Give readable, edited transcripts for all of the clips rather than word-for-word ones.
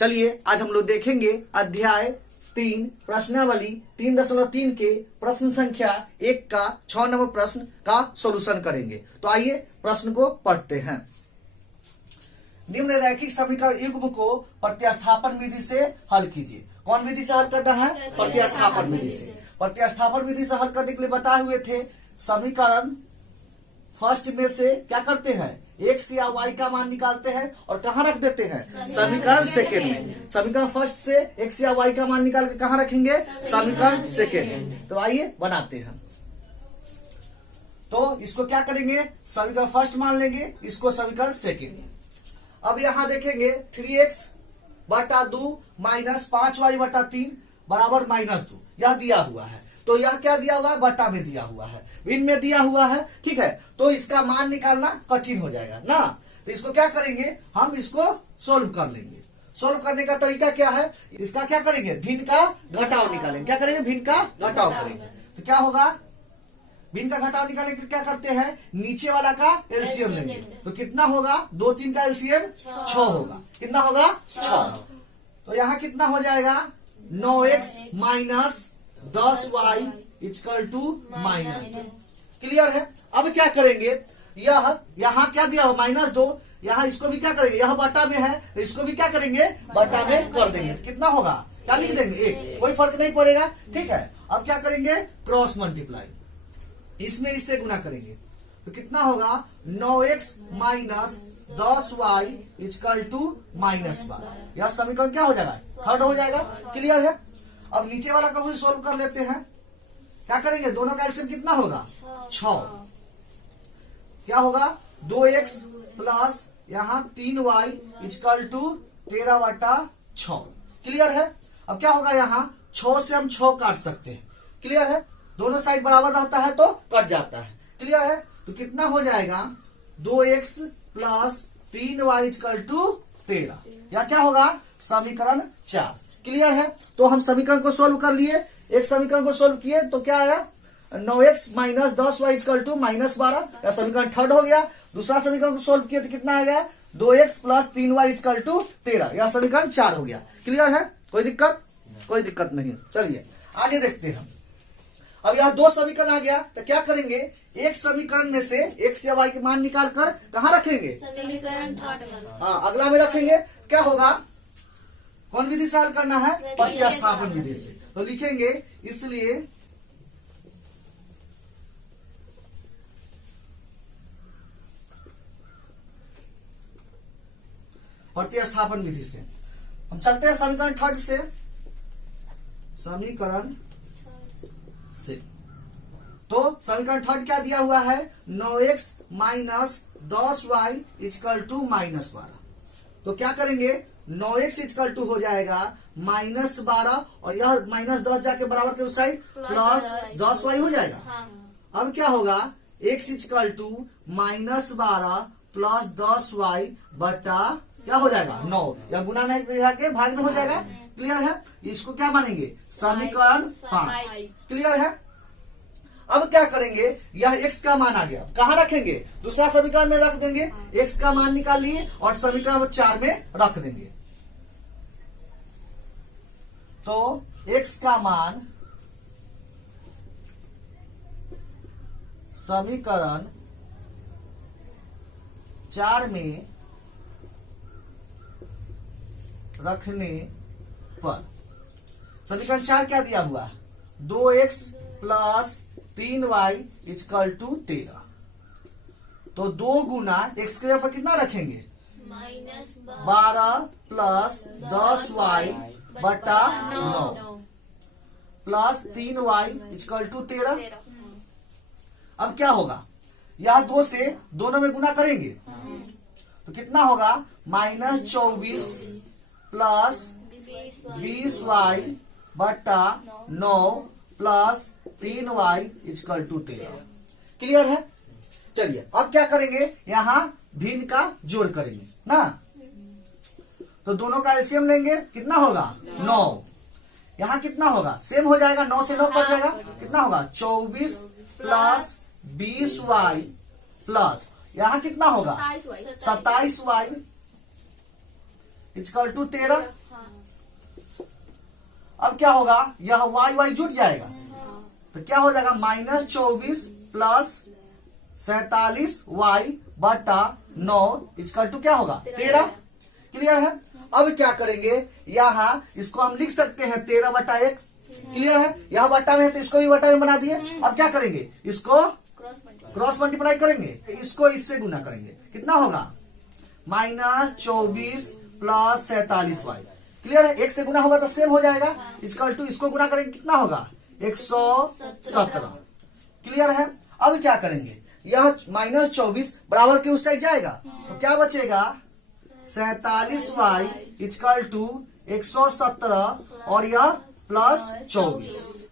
चलिए आज हम लोग देखेंगे अध्याय 3 प्रश्नावली 3.3 के प्रश्न संख्या 1 का 6 नंबर प्रश्न का सॉल्यूशन करेंगे। तो आइए प्रश्न को पढ़ते हैं। निम्न रैखिक समीकरण युग्म को प्रतिस्थापन विधि से हल कीजिए। कौन विधि से हल करना है? प्रतिस्थापन विधि से। प्रतिस्थापन विधि से हल करने के लिए बताए हुए थे समीकरण फर्स्ट में से क्या करते हैं, एक्स या वाई का मान निकालते हैं और कहाँ रख देते हैं? समीकरण सेकेंड में। समीकरण फर्स्ट से एक्स या वाई का मान निकाल के कहाँ रखेंगे? समीकरण सेकेंड में। तो आइए बनाते हैं। तो इसको क्या करेंगे, समीकरण फर्स्ट मान लेंगे, इसको समीकरण सेकेंड। अब यहां देखेंगे 3x बटा 2 माइनस 5y बटा 3 बराबर -2 यह दिया हुआ है। तो यह क्या दिया हुआ है? बटा में दिया हुआ है, भिन्न में दिया हुआ है। ठीक है, तो इसका मान निकालना कठिन हो जाएगा ना। तो इसको क्या करेंगे, हम इसको सोल्व कर लेंगे। सोल्व करने का तरीका क्या है, इसका क्या करेंगे, भिन्न का घटाव निकालेंगे। क्या करेंगे? भिन्न का घटाव करेंगे। तो क्या होगा, भिन्न का घटाव निकालने के क्या करते हैं, नीचे वाला का एलसीएम लेंगे। तो कितना होगा, 2 3 का एलसीएम 6 होगा। कितना होगा? 6। तो यहाँ कितना हो जाएगा, 9x minus 10y equal to -2। Clear है। अब क्या करेंगे, यह यहाँ क्या दिया हो -2, यहाँ इसको भी क्या करेंगे, यह बटा में है तो इसको भी क्या करेंगे, बटा में कर देंगे। तो कितना होगा, क्या लिख देंगे, 1, कोई फर्क नहीं पड़ेगा। ठीक है, अब क्या करेंगे, क्रॉस मल्टीप्लाई, इसमें इससे गुना करेंगे। तो कितना होगा, 9x minus 10y equal to -12। यह समीकरण क्या हो जाएगा, थर्ड हो जाएगा। क्लियर है। अब नीचे वाला का भी सोल्व कर लेते हैं। क्या करेंगे, दोनों का एलसीएम कितना होगा, 6। क्या होगा, 2x प्लस यहाँ 3y इक्वल टू 13 बटा 6। क्लियर है। अब क्या होगा, यहाँ 6 से हम 6 काट सकते हैं। क्लियर है, दोनों साइड बराबर रहता है तो कट जाता है। क्लियर है। तो कितना हो जाएगा, 2x plus 3y equal to 13। या क्या होगा, समीकरण 4। क्लियर है। तो हम समीकरण को सोल्व कर लिए। एक समीकरण को सोल्व किए तो क्या आया, 9x minus 10y equal to -12। या समीकरण थर्ड हो गया। दूसरा समीकरण को सोल्व किए तो कितना आ गया, 2x plus 3y equal to 13। यह समीकरण 4 हो गया। क्लियर है, कोई दिक्कत? कोई दिक्कत नहीं। चलिए आगे देखते हैं। अब यहाँ 2 समीकरण आ गया तो क्या करेंगे, एक समीकरण में से x या y के मान निकाल कर कहाँ रखेंगे, समीकरण थर्ड। हाँ, अगला में रखेंगे। क्या होगा, कौन विधि से हल करना है, प्रतिस्थापन विधि से। तो लिखेंगे, इसलिए प्रतिस्थापन विधि से हम चलते हैं समीकरण थर्ड से। समीकरण से तो समीकरण थर्ड क्या दिया हुआ है, 9x minus 10y equal to -12। तो क्या करेंगे, 9x इक्वल टू हो जाएगा -12 और यह -10 जाके बराबर के उस साइड प्लस 10y हो जाएगा। अब क्या होगा, x equal to -12 plus 10y बटा क्या हो जाएगा, 9। या गुना नहीं के भाग में हो जाएगा। क्लियर है। इसको क्या मानेंगे, समीकरण 5। क्लियर है। अब क्या करेंगे, यह x का मान आ गया, कहाँ रखेंगे, दूसरा समीकरण में रख देंगे। x का मान निकाल लिए और समीकरण 4 में रख देंगे। तो x का मान समीकरण 4 में रखने पर समीकरण 4 क्या दिया हुआ है, 2x plus 3y equal to 13। तो 2 गुना x के पर कितना रखेंगे, -12 प्लस 10y बटा 9 प्लस 3y इक्वल टू 13। अब क्या होगा, यह 2 से दोनों में गुना करेंगे तो कितना होगा, -24 प्लस 20y बटा 9 plus 3y equal to 13। Clear है। चलिए अब क्या करेंगे, यहाँ भिन्न का जोड़ करेंगे ना। तो दोनों का एलसीएम लेंगे, कितना होगा, 9। यहाँ कितना होगा, सेम हो जाएगा, 9 से 9 कट जाएगा। कितना होगा, 24 प्लस 20y प्लस यहाँ कितना होगा, 27y इक्वल टू 13। अब क्या होगा, यह वाई वाई जुट जाएगा, तो क्या हो जाएगा -24 प्लस 47 वाई बटा 9 इक्वल टू क्या होगा 13। क्लियर है। अब क्या करेंगे, यहाँ इसको हम लिख सकते हैं 13 बटा 1। क्लियर है। यहाँ बटा में है तो इसको भी बटा में बना दिए। अब क्या करेंगे, इसको क्रॉस मल्टीप्लाई करेंगे, इसको इससे गुना करेंगे, कितना होगा -24 प्लस 47 वाई। क्लियर है। एक से गुना होगा तो सेम हो जाएगा, इक्वल टू इसको गुना करेंगे कितना होगा 117। क्लियर है। अब क्या करेंगे, यह -24 बराबर के उस साइड जाएगा तो क्या बचेगा 47 वाई इक्वल टू 117 और यह प्लस 24।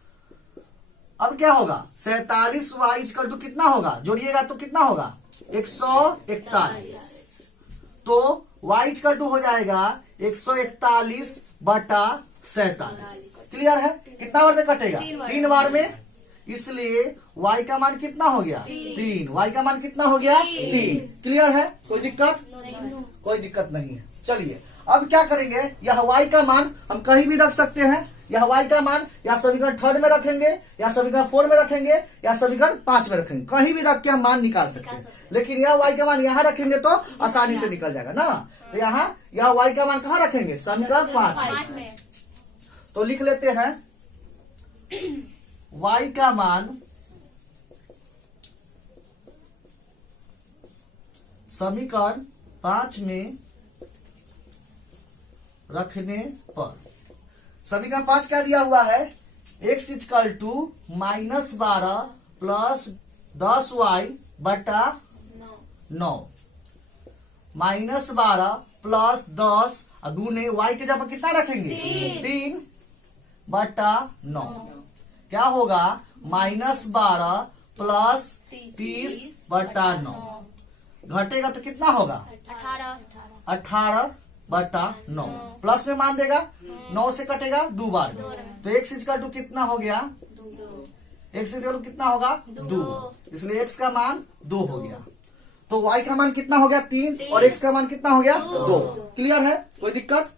अब क्या होगा 47 वाई इक्वल टू कितना होगा, जोड़िएगा तो कितना होगा 141। तो वाई इक्वल टू हो जाएगा 141 बटा 47। क्लियर है। कितना बार में कटेगा 3 बार में, इसलिए y का मान कितना हो गया 3। y का मान कितना हो गया 3। क्लियर है। कोई दिक्कत, कोई दिक्कत नहीं है। चलिए अब क्या करेंगे, यह y का मान हम कहीं भी रख सकते हैं। यह y का मान या समीकरण 3 में रखेंगे, या समीकरण 4 में रखेंगे, या समीकरण 5 में रखेंगे, कहीं भी रख के हम मान निकाल सकते हैं। लेकिन यह y का मान यहाँ रखेंगे तो आसानी से निकल जाएगा ना। तो यहाँ यह y का मान कहाँ रखेंगे, समीकरण 5 में। तो लिख लेते हैं y का मान समीकरण 5 में रखने पर, समीकरण 5 क्या दिया हुआ है, x equal to -12 plus 10y बटा 9, -12 प्लस 10 दूने y के जगह कितना रखेंगे 3 बटा 9। क्या होगा -12 प्लस 30 बटा 9, घटेगा तो कितना होगा 18 बटा 9। प्लस में मान देगा, 9 से कटेगा 2 बार में, तो x इक्वल टू कितना हो गया, x इक्वल टू कितना होगा 2, इसलिए x का मान 2 हो गया। तो y का मान कितना हो गया 3 और x का मान कितना हो गया 2। क्लियर है। कोई दिक्कत।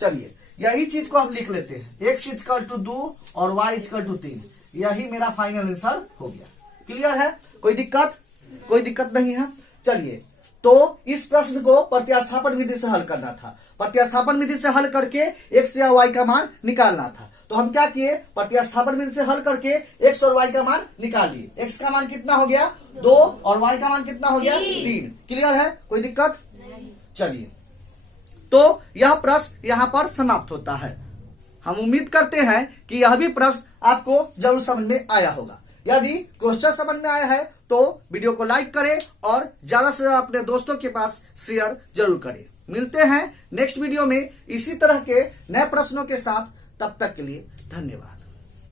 चलिए यही चीज को हम लिख लेते हैं, x इक्वल टू 2 और y इक्वल टू 3, यही मेरा फाइनल आंसर हो गया। क्लियर है। कोई दिक्कत, कोई दिक्कत नहीं है। चलिए तो इस प्रश्न को प्रत्यास्थापन विधि से हल करना था। प्रत्यास्थापन विधि से हल करके x या y का मान निकालना था। तो हम क्या किए, प्रत्यास्थापन विधि से हल करके x और y का मान निकाल लिए। x का मान कितना हो गया 2 और y का मान कितना हो गया 3। क्लियर है। कोई दिक्कत। चलिए तो यह प्रश्न यहाँ पर समाप्त होता है। हम उम्मीद करते हैं कि यह भी प्रश्न आपको जरूर समझ में आया होगा। यदि क्वेश्चन समझ में आया है तो वीडियो को लाइक करें और ज्यादा से ज्यादा अपने दोस्तों के पास शेयर जरूर करें। मिलते हैं नेक्स्ट वीडियो में इसी तरह के नए प्रश्नों के साथ। तब तक के लिए धन्यवाद।